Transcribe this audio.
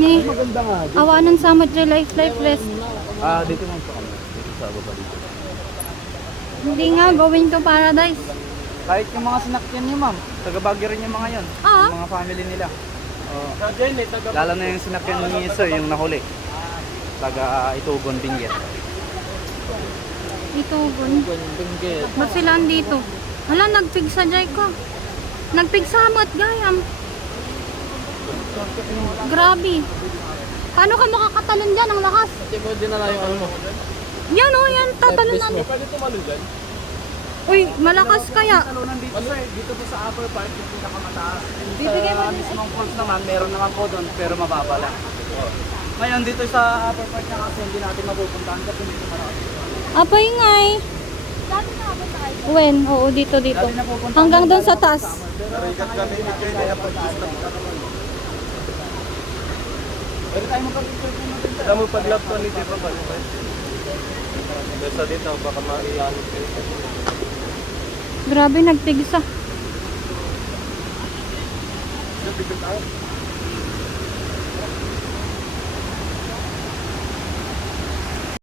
Ni Maganda nga. awanan samot dyan lifeless. Dito man po kami. Dito sa baba dito. Hindi nga, going to paradise. Kahit yung mga sinakyan niyo, ma'am. Taga Baguio rin yung mga yon. Ah? Yung mga family nila. Lalo na yung sinakyan ni Sir, yung nahuli. Taga Itugon, Benguet. Itugon. Ba't sila andito? Hala, nagpigsa dyan ko. Nagpigsamot, gayam. Grabe. Paano ka makakatalon dyan ang lakas? Hindi mo din na yung ano mo. Yan o, yan. Tatalon namin. Pwede tumalon dyan? Uy, malakas kaya. Talunan dito, Sir. Dito po sa upper part, yung pinakamataas. Bibigay mo Sa mismong falls naman, meron naman po doon, pero mababa lang. Ngayon, dito sa upper part na kasi hindi natin mapupuntahan kasi dito marami. Apay ngay. When? Oo, dito. Dati napupuntahan Hanggang doon natin sa taas. Pwede tayo magpapicture po natin. Alam mo pag-lap to ni Tito ba? Basta dito, baka maiyanit kayo. Grabe, nagpigsa. Picture tayo.